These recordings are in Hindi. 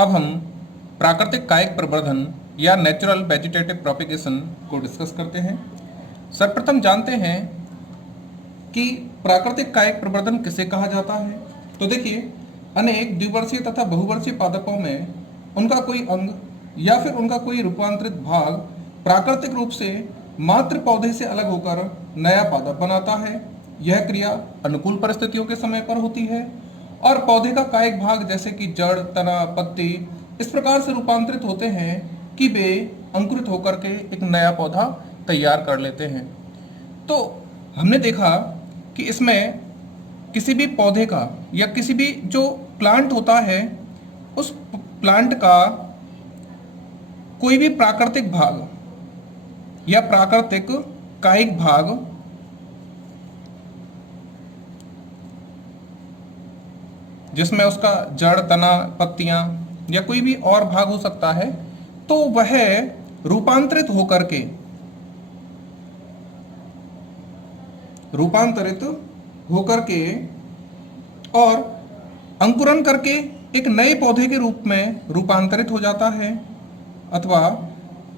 अब हम प्राकृतिक कायिक प्रवर्धन या नेचुरल वेजिटेटिव प्रोपिगेशन को डिस्कस करते हैं। सर्वप्रथम जानते हैं कि प्राकृतिक कायिक प्रवर्धन किसे कहा जाता है। तो देखिए, अनेक द्विवर्षीय तथा बहुवर्षीय पादपों में उनका कोई अंग या फिर उनका कोई रूपांतरित भाग प्राकृतिक रूप से मात्र पौधे से अलग होकर नया पादप बनाता है। यह क्रिया अनुकूल परिस्थितियों के समय पर होती है और पौधे का कायिक भाग जैसे कि जड़, तना, पत्ती इस प्रकार से रूपांतरित होते हैं कि वे अंकुरित होकर के एक नया पौधा तैयार कर लेते हैं। तो हमने देखा कि इसमें किसी भी पौधे का या किसी भी जो प्लांट होता है उस प्लांट का कोई भी प्राकृतिक भाग या प्राकृतिक कायिक भाग जिसमें उसका जड़, तना, पत्तियां या कोई भी और भाग हो सकता है, तो वह रूपांतरित होकर के और अंकुरन करके एक नए पौधे के रूप में रूपांतरित हो जाता है अथवा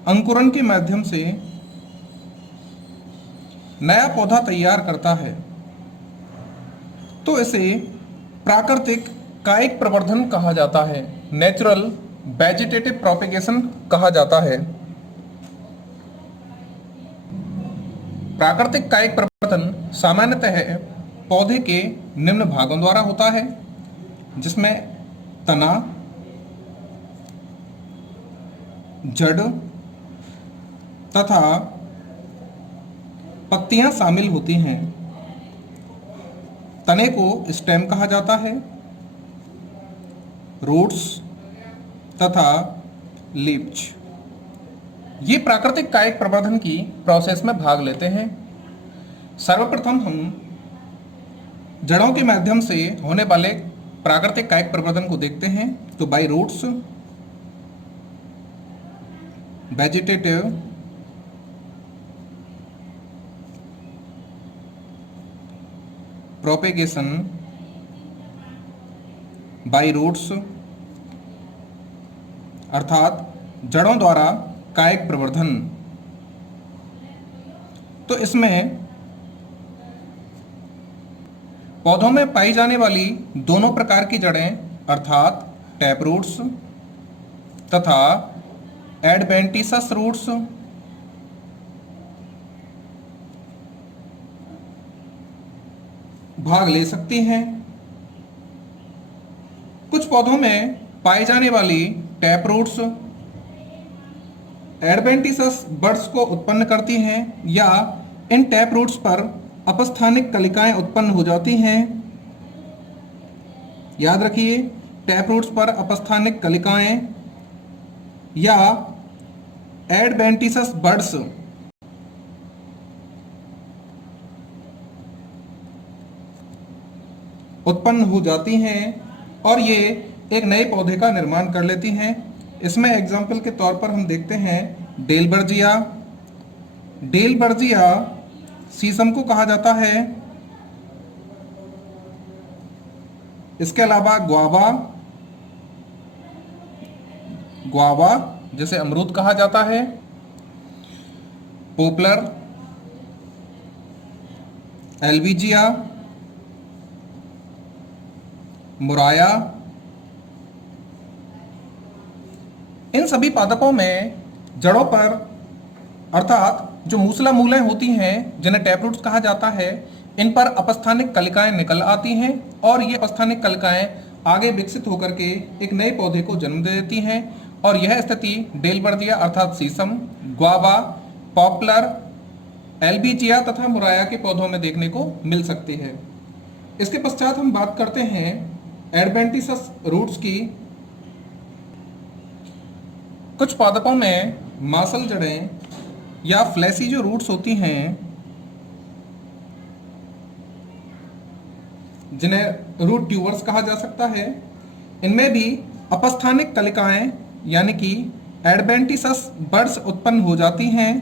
अंकुरन के माध्यम से नया पौधा तैयार करता है। तो इसे प्राकृतिक कायिक प्रवर्धन कहा जाता है, नेचुरल वेजिटेटिव प्रोपिगेशन कहा जाता है। प्राकृतिक कायिक प्रवर्धन सामान्यतः पौधे के निम्न भागों द्वारा होता है, जिसमें तना, जड़ तथा पत्तियां शामिल होती हैं। तने को स्टेम कहा जाता है, रूट्स तथा लीव्स ये प्राकृतिक कायिक प्रवर्धन की प्रोसेस में भाग लेते हैं। सर्वप्रथम हम जड़ों के माध्यम से होने वाले प्राकृतिक कायिक प्रवर्धन को देखते हैं। तो by roots, vegetative propagation by roots अर्थात जड़ों द्वारा कायिक प्रवर्धन। तो इसमें पौधों में पाई जाने वाली दोनों प्रकार की जड़ें अर्थात टैप रूट्स तथा एडवेंटिसस रूट्स भाग ले सकती हैं। कुछ पौधों में पाई जाने वाली टैप रूट्स एडवेंटिसस बड्स को उत्पन्न करती हैं या इन टैप रूट्स पर अपस्थानिक कलिकाएं उत्पन्न हो जाती हैं। याद रखिए, टैप रूट्स पर अपस्थानिक कलिकाएं या एडवेंटिसस बड्स उत्पन्न हो जाती हैं और ये एक नए पौधे का निर्माण कर लेती हैं। इसमें एग्जाम्पल के तौर पर हम देखते हैं डेलबर्जिया। डेलबर्जिया शीशम को कहा जाता है। इसके अलावा ग्वावा जिसे अमरूद कहा जाता है, पोपलर, एल्विजिया, मुराया, इन सभी पादपों में जड़ों पर अर्थात जो मूसला मूलें होती हैं जिन्हें टैप रूट्स कहा जाता है, इन पर अपस्थानिक कलिकाएं निकल आती हैं और ये अपस्थानिक कलिकाएं आगे विकसित होकर के एक नए पौधे को जन्म दे देती हैं। और यह स्थिति डेलबर्जिया अर्थात शीशम, ग्वावा, पॉपुलर, एल्बिजिया तथा मुराया के पौधों में देखने को मिल सकती है। इसके पश्चात हम बात करते हैं एडवेंटिसस रूट्स की। कुछ पादपों में मांसल जड़ें या फ्लैसी जो रूट्स होती हैं जिन्हें रूट ट्यूबर्स कहा जा सकता है, इनमें भी अपस्थानिक कलिकाएं यानी कि एडवेंटिसस बड्स उत्पन्न हो जाती हैं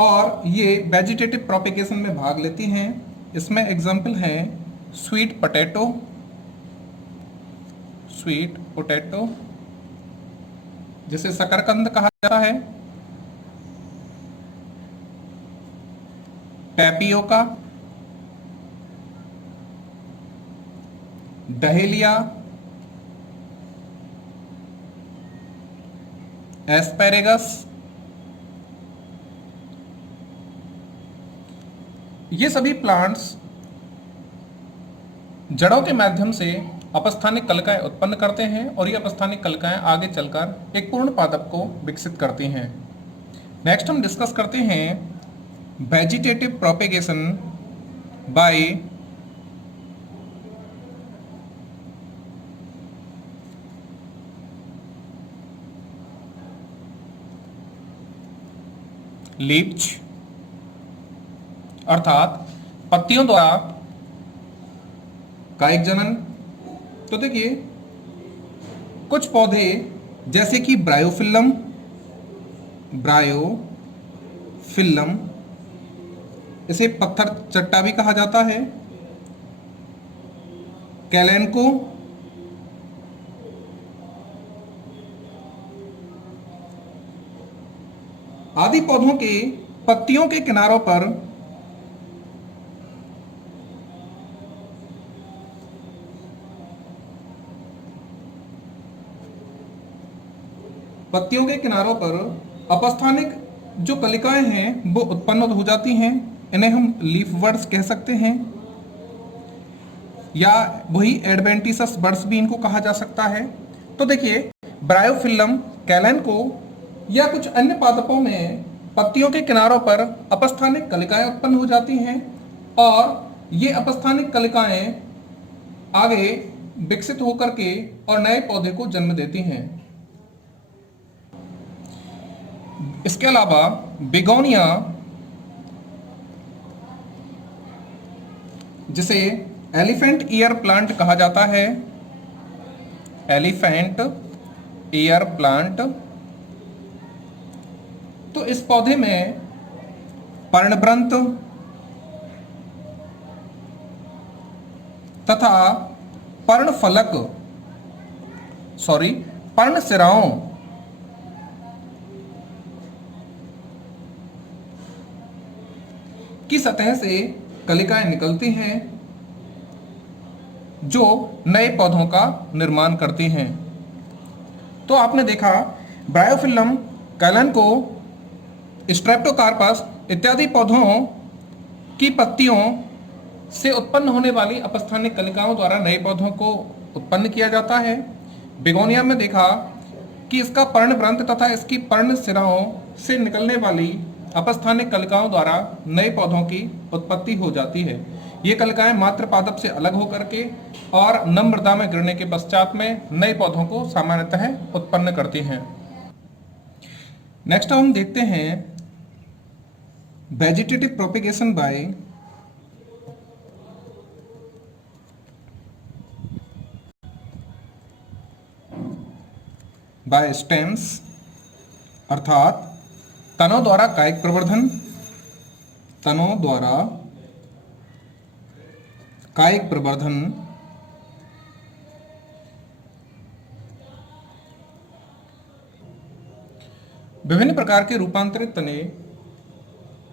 और ये वेजिटेटिव प्रोपेगेशन में भाग लेती हैं। इसमें एग्जाम्पल हैं स्वीट पोटैटो, जिसे शकरकंद कहा जाता है, टैपियोका, डहेलिया, एस्पेरेगस, ये सभी प्लांट्स जड़ों के माध्यम से अपस्थानिक कलिकाएं उत्पन्न करते हैं और ये अपस्थानिक कलिकाएं आगे चलकर एक पूर्ण पादप को विकसित करती हैं। नेक्स्ट हम डिस्कस करते हैं वेजिटेटिव प्रोपेगेशन बाय लीव्स, अर्थात पत्तियों द्वारा कायिक जनन। तो देखिए कुछ पौधे जैसे कि ब्रायोफिल्लम, इसे पत्थर चट्टा भी कहा जाता है, कैलेनको, आदि पौधों के पत्तियों के किनारों पर अपस्थानिक जो कलिकाएं हैं वो उत्पन्न हो जाती हैं। इन्हें हम लीफ बर्ड्स कह सकते हैं या वही एडवेंटिसस बर्ड्स भी इनको कहा जा सकता है। तो देखिए ब्रायोफिल्लम, कैलेनको या कुछ अन्य पादपों में पत्तियों के किनारों पर अपस्थानिक कलिकाएं उत्पन्न हो जाती हैं और ये अपस्थानिक कलिकाएं आगे विकसित होकर के और नए पौधे को जन्म देती हैं। इसके अलावा बिगोनिया, जिसे एलिफेंट ईयर प्लांट कहा जाता है, एलिफेंट ईयर प्लांट, तो इस पौधे में पर्णवृंत तथा पर्णशिराओं की सतह से कलिकाएं निकलती हैं जो नए पौधों का निर्माण करती हैं। तो आपने देखा ब्रायोफिल्लम, कैलेनको, स्ट्रेप्टोकार्पस इत्यादि पौधों की पत्तियों से उत्पन्न होने वाली अपस्थानिक कलिकाओं द्वारा नए पौधों को उत्पन्न किया जाता है। बिगोनिया में देखा कि इसका पर्णवृंत तथा इसकी पर्णशिराओं से निकलने वाली अपस्थानिक कलिकाओं द्वारा नए पौधों की उत्पत्ति हो जाती है। ये कलिकाएं मात्र पादप से अलग होकर के और नम मृदा में गिरने के पश्चात में नए पौधों को सामान्यतः उत्पन्न करती हैं। नेक्स्ट हम देखते हैं वेजिटेटिव प्रोपेगेशन बाय स्टेम्स, अर्थात तनों द्वारा कायिक प्रवर्धन, विभिन्न प्रकार के रूपांतरित तने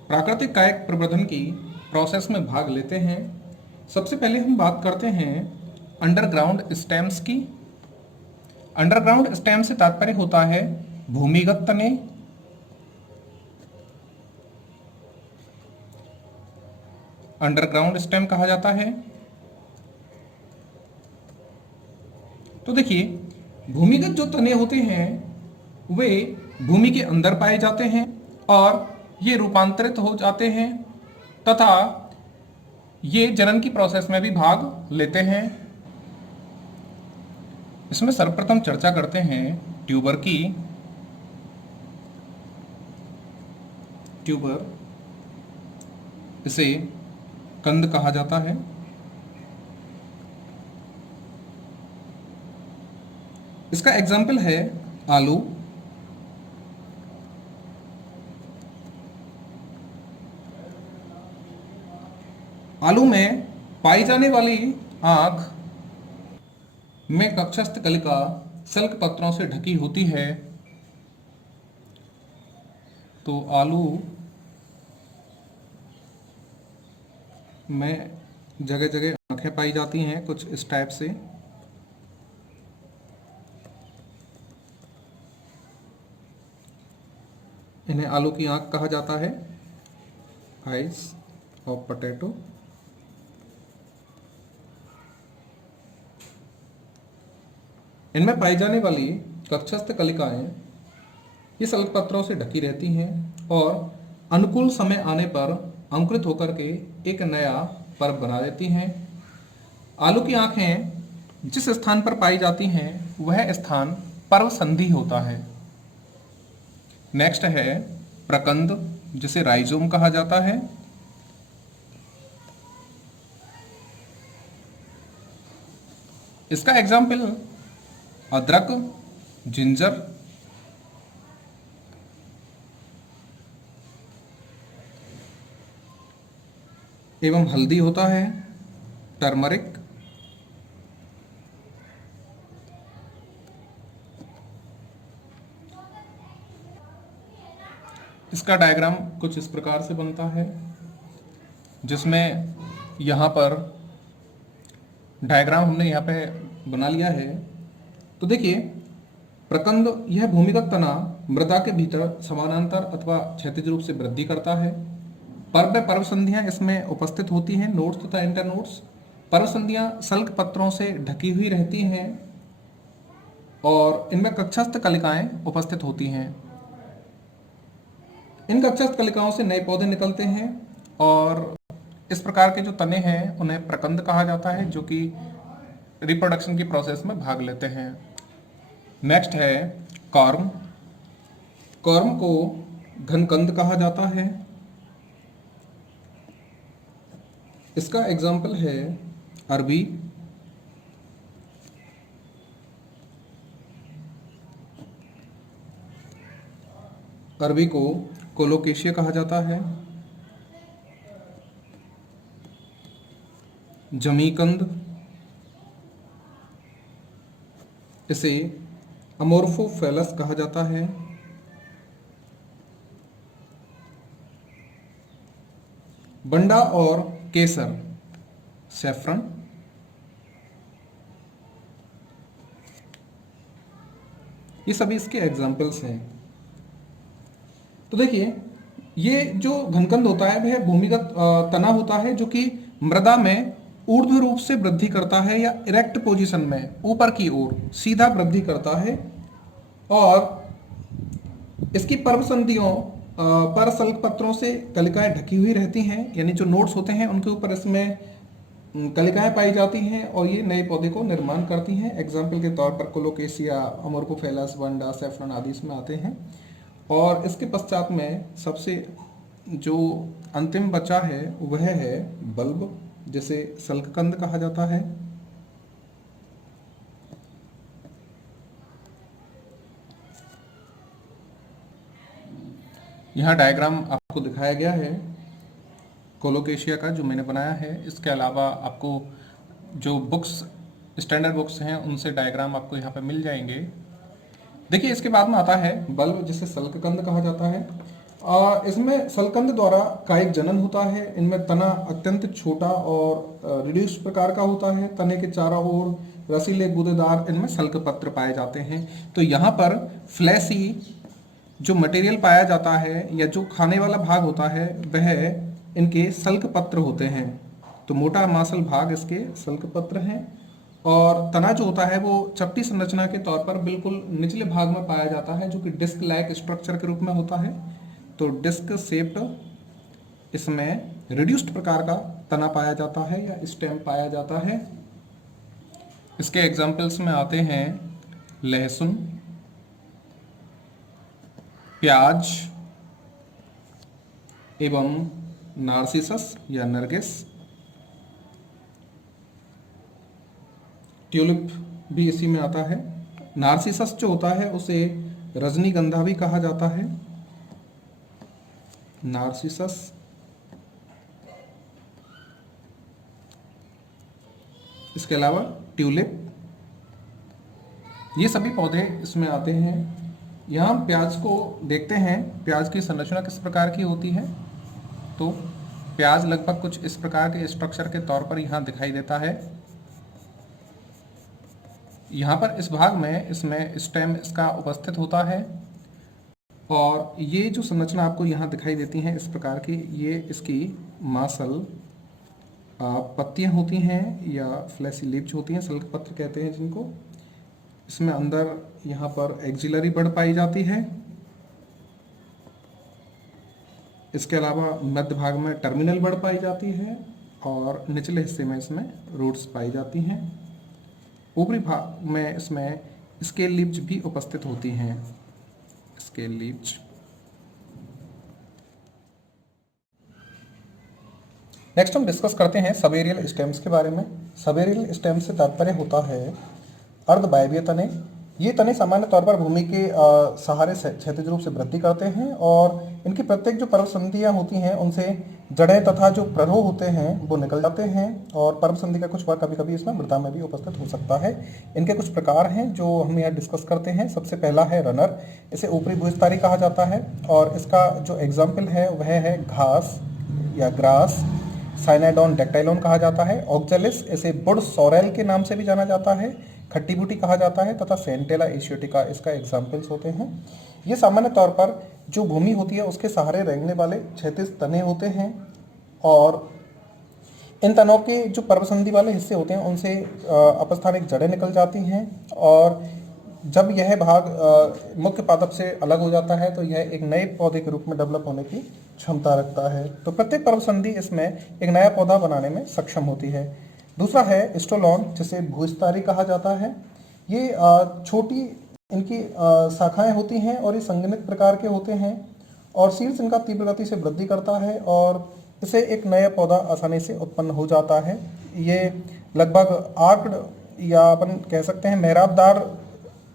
प्राकृतिक कायिक प्रवर्धन की प्रोसेस में भाग लेते हैं। सबसे पहले हम बात करते हैं अंडरग्राउंड स्टेम्स की। अंडरग्राउंड स्टेम से तात्पर्य होता है भूमिगत तने, अंडरग्राउंड स्टेम कहा जाता है। तो देखिए भूमिगत जो तने होते हैं वे भूमि के अंदर पाए जाते हैं और ये रूपांतरित हो जाते हैं तथा ये जनन की प्रोसेस में भी भाग लेते हैं। इसमें सर्वप्रथम चर्चा करते हैं ट्यूबर की। ट्यूबर, इसे कंद कहा जाता है। इसका एग्जाम्पल है आलू। आलू में पाई जाने वाली आंख में कक्षस्थ कलिका सल्क पत्रों से ढकी होती है तो आलू में जगह जगह आँखें पाई जाती हैं कुछ इस टाइप से। इन्हें आलू की आँख कहा जाता है, आइज ऑफ पोटैटो। इनमें पाई जाने वाली कक्षस्थ कलिकाएं ये सल्क पत्रों से ढकी रहती हैं और अनुकूल समय आने पर अंकुरित होकर के एक नया पर्व बना देती हैं। आलू की आंखें जिस स्थान पर पाई जाती हैं वह स्थान पर्व संधि होता है। नेक्स्ट है प्रकंद, जिसे राइजोम कहा जाता है। इसका एग्जाम्पल अदरक, जिंजर, एवं हल्दी होता है, टर्मरिक। इसका डायग्राम कुछ इस प्रकार से बनता है, जिसमें यहाँ पर डायग्राम हमने यहाँ पे बना लिया है। तो देखिए, प्रकंद यह भूमिगत तना मृदा के भीतर समानांतर अथवा क्षैतिज रूप से वृद्धि करता है। पर्व पर्व संधियां इसमें उपस्थित होती हैं, नोड्स तथा इंटरनोड्स। पर्व संधियां सल्क पत्रों से ढकी हुई रहती हैं और इनमें कक्षस्थ कलिकाएं उपस्थित होती हैं। इन कक्षस्थ कलिकाओं से नए पौधे निकलते हैं और इस प्रकार के जो तने हैं उन्हें प्रकंद कहा जाता है, जो कि रिप्रोडक्शन की प्रोसेस में भाग लेते हैं। नेक्स्ट है कॉर्म। कॉर्म को घनकंद कहा जाता है। इसका एग्जाम्पल है अरबी, अरबी को कोलोकेशिया कहा जाता है। जमीकंद, इसे अमोर्फोफेलस कहा जाता है। बंडा और केसर, सैफरन। ये सभी इसके एग्जाम्पल्स हैं। तो देखिए, ये जो घनकंद होता है वह भूमिगत तना होता है जो कि मृदा में ऊर्ध्व रूप से वृद्धि करता है या इरेक्ट पोजीशन में ऊपर की ओर सीधा वृद्धि करता है और इसकी पर्व संधियों पर सल्क पत्रों से कलिकाएं ढकी हुई रहती हैं, यानी जो नोड्स होते हैं उनके ऊपर इसमें कलिकाएं पाई जाती हैं और ये नए पौधे को निर्माण करती हैं। एग्जाम्पल के तौर पर कोलोकेशिया, अमोर्फोफेलस, वंडा, सैफरन आदि इसमें आते हैं। और इसके पश्चात में सबसे जो अंतिम बचा है वह है बल्ब, जिसे सल्ककंद कहा जाता है। यहाँ डायग्राम आपको दिखाया गया है कोलोकेशिया का, जो मैंने बनाया है। इसके अलावा आपको जो बुक्स, स्टैंडर्ड बुक्स हैं, उनसे डायग्राम आपको यहाँ पे मिल जाएंगे। देखिए, इसके बाद में आता है बल्ब, जिसे सल्ककंद कहा जाता है। इसमें सल्कंद द्वारा कायिक जनन होता है। इनमें तना अत्यंत छोटा और रिड्यूस्ड प्रकार का होता है। तने के चारों ओर रसीले गूदेदार इनमें सल्क पत्र पाए जाते हैं। तो यहाँ पर फ्लैसी जो मटेरियल पाया जाता है या जो खाने वाला भाग होता है वह इनके सल्क पत्र होते हैं। तो मोटा मांसल भाग इसके सल्क पत्र हैं और तना जो होता है वो चपटी संरचना के तौर पर बिल्कुल निचले भाग में पाया जाता है, जो कि डिस्क लाइक स्ट्रक्चर के रूप में होता है। तो डिस्क शेप्ड इसमें रिड्यूस्ड प्रकार का तना पाया जाता है या स्टेम पाया जाता है। इसके एग्जाम्पल्स में आते हैं लहसुन, प्याज एवं नार्सिसस या नरगिस। ट्यूलिप भी इसी में आता है। नार्सिसस जो होता है उसे रजनीगंधा भी कहा जाता है। नार्सिसस, इसके अलावा ट्यूलिप, ये सभी पौधे इसमें आते हैं। यहाँ हम प्याज को देखते हैं, प्याज की संरचना किस प्रकार की होती है। तो प्याज लगभग कुछ इस प्रकार के स्ट्रक्चर के तौर पर यहाँ दिखाई देता है। यहाँ पर इस भाग में इसमें स्टेम इसका उपस्थित होता है और ये जो संरचना आपको यहाँ दिखाई देती है इस प्रकार की, ये इसकी मासल पत्तियाँ होती हैं या फ्लैसी लीव्स होती हैं, सल्क पत्र कहते हैं जिनको। इसमें अंदर यहाँ पर एक्सिलरी बड पाई जाती है। इसके अलावा मध्य भाग में टर्मिनल बड पाई जाती है और निचले हिस्से में इसमें रूट्स पाई जाती हैं। ऊपरी भाग में इसमें स्केल लीव्स भी उपस्थित होती हैं, स्केल लीव्स। नेक्स्ट हम डिस्कस करते हैं सबेरियल स्टेम्स के बारे में। सबेरियल स्टेम से तात्पर्य होता है अर्धवायवीय तने। ये तने सामान्य तौर पर भूमि के सहारे से क्षैतिज रूप से वृद्धि करते हैं और इनकी प्रत्येक जो पर्व संधियाँ होती हैं उनसे जड़ें तथा जो प्ररोह होते हैं वो निकल जाते हैं और पर्व संधि का कुछ भाग कभी कभी इसमें मृदा में भी उपस्थित हो सकता है। इनके कुछ प्रकार हैं जो हम यहाँ डिस्कस करते हैं। सबसे पहला है रनर। इसे ऊपरी भुजस्थारी कहा जाता है और इसका जो एग्जाम्पल है वह है घास या ग्रास। साइनाडोन डेक्टाइलोन कहा जाता है। ऑक्जेलिस, इसे बुड सोरेल के नाम से भी जाना जाता है, खट्टी बूटी कहा जाता है, तथा सेंटेला एशियोटिका इसका एग्जाम्पल्स होते हैं। ये सामान्य तौर पर जो भूमि होती है उसके सहारे रेंगने वाले क्षैतिज तने होते हैं और इन तनों के जो पर्वसंधि वाले हिस्से होते हैं उनसे अपस्थानिक जड़ें निकल जाती हैं और जब यह भाग मुख्य पादप से अलग हो जाता है तो यह एक नए पौधे के रूप में डेवलप होने की क्षमता रखता है। तो प्रत्येक पर्वसंधि इसमें एक नया पौधा बनाने में सक्षम होती है। दूसरा है स्टोलोन, जिसे भूस्थारी कहा जाता है। ये छोटी इनकी शाखाएं होती हैं और ये संगठित प्रकार के होते हैं और शीर्ष इनका तीव्र गति से वृद्धि करता है और इसे एक नया पौधा आसानी से उत्पन्न हो जाता है। ये लगभग आर्क्ड या अपन कह सकते हैं मेहराबदार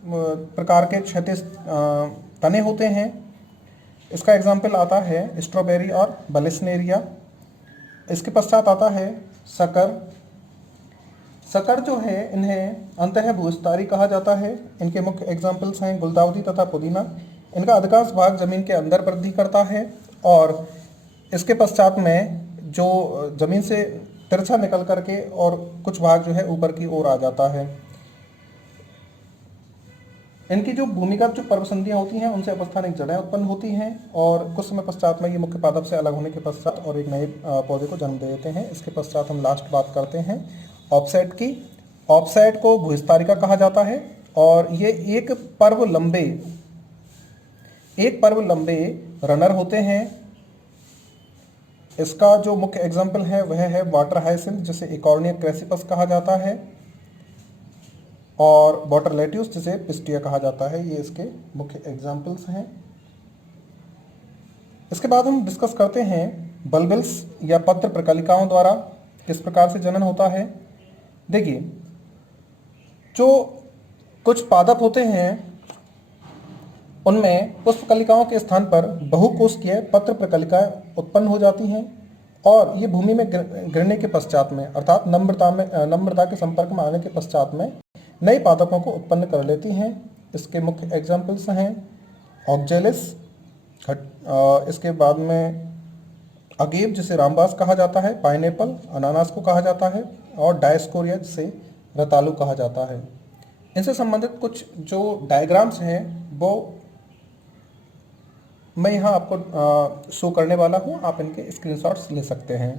प्रकार के क्षैतिज तने होते हैं। इसका एग्जाम्पल आता है स्ट्रॉबेरी और बलिस्नेरिया। इसके पश्चात आता है शकर। शकर जो है इन्हें अंतः भूस्थारी कहा जाता है। इनके मुख्य एग्जाम्पल्स हैं गुलदाउदी तथा पुदीना। इनका अधिकांश भाग जमीन के अंदर वृद्धि करता है और इसके पश्चात में जो जमीन से तिरछा निकल करके और कुछ भाग जो है ऊपर की ओर आ जाता है। इनकी जो भूमिगत जो पर्वसंधियाँ होती हैं उनसे अपस्थानिक जड़ें उत्पन्न होती हैं और कुछ समय पश्चात में ये मुख्य पादप से अलग होने के पश्चात और एक नए पौधे को जन्म दे देते हैं। इसके पश्चात हम लास्ट बात करते हैं ऑफसेट की। ऑफसेट को भूस्थारिका कहा जाता है और ये एक पर्व लंबे रनर होते हैं। इसका जो मुख्य एग्जाम्पल है वह है वाटर हाइसिंथ, जिसे इकॉर्निया क्रेसिपस कहा जाता है, और वाटर लेट्यूस, जिसे पिस्टिया कहा जाता है। ये इसके मुख्य एग्जाम्पल्स हैं। इसके बाद हम डिस्कस करते हैं बल्बिल्स या पत्र प्रकलिकाओं द्वारा किस प्रकार से जनन होता है। देखिए, जो कुछ पादप होते हैं उनमें पुष्पकलिकाओं के स्थान पर बहुकोशिकीय पत्र प्रकलिकाएं उत्पन्न हो जाती हैं और ये भूमि में गिरने के पश्चात में अर्थात नम्रता के संपर्क में आने के पश्चात में नए पादपों को उत्पन्न कर लेती हैं। इसके मुख्य एग्जाम्पल्स हैं ऑक्जेलिस, इसके बाद में अगेव, जिसे रामबास कहा जाता है, पाइनएप्पल, अनानास को कहा जाता है, और डायस्कोरिया, जिसे रतालू कहा जाता है। इनसे संबंधित कुछ जो डायग्राम्स हैं वो मैं यहाँ आपको शो करने वाला हूँ। आप इनके स्क्रीनशॉट्स ले सकते हैं।